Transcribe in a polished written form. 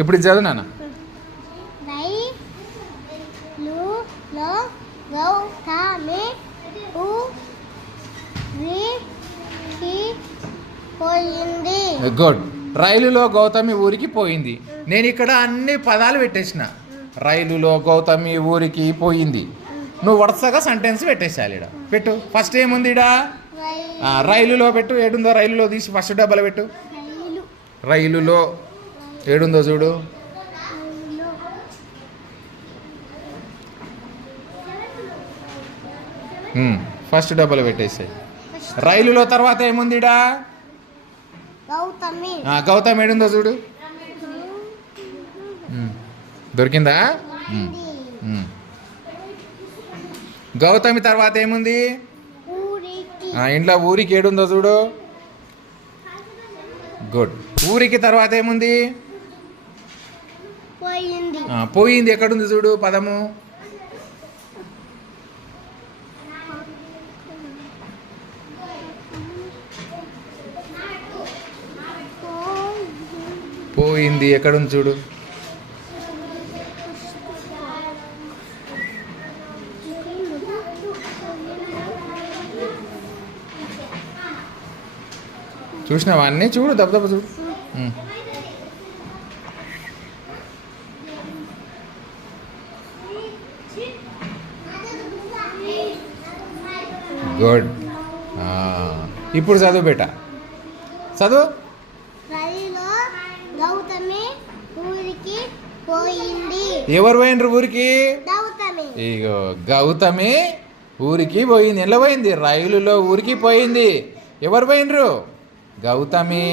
ఇప్పుడు ఇది చదువు నాన్న. గుడ్. రైలులో గౌతమి ఊరికి పోయింది. నేను ఇక్కడ అన్ని పదాలు పెట్టేసిన. రైలులో గౌతమి ఊరికి పోయింది. నువ్వు వరుసగా సెంటెన్స్ పెట్టేసాలి. ఇక్కడ పెట్టు. ఫస్ట్ ఏముంది ఇడా? రైలులో పెట్టు. ఏడుందో రైలులో తీసి ఫస్ట్ డబ్బలు పెట్టు. రైలులో ఏడుందో చూడు. ఫస్ట్ డబ్బలు పెట్టేసాయి. రైలులో తర్వాత ఏముంది ఇడా? గౌతమి ఏడుందో చూడు. దొరికిందా? గౌతమి తర్వాత ఏముంది? ఇంట్లో ఊరికి ఏడుందో చూడు. గుడ్. ఊరికి తర్వాత ఏముంది? పోయింది. ఎక్కడుంది చూడు పదము. పోయింది ఎక్కడుంది చూడు. చూసినావా అన్నీ? చూడు దెబ్బ చూడు. గుడ్. ఇప్పుడు చదువు బేట. చదువు. ఎవరు పోయినరు ఊరికి? ఇగో గౌతమి ఊరికి పోయింది. ఎలా పోయింది? రైలులో ఊరికి పోయింది. ఎవరు పోయినరు? గౌతమి.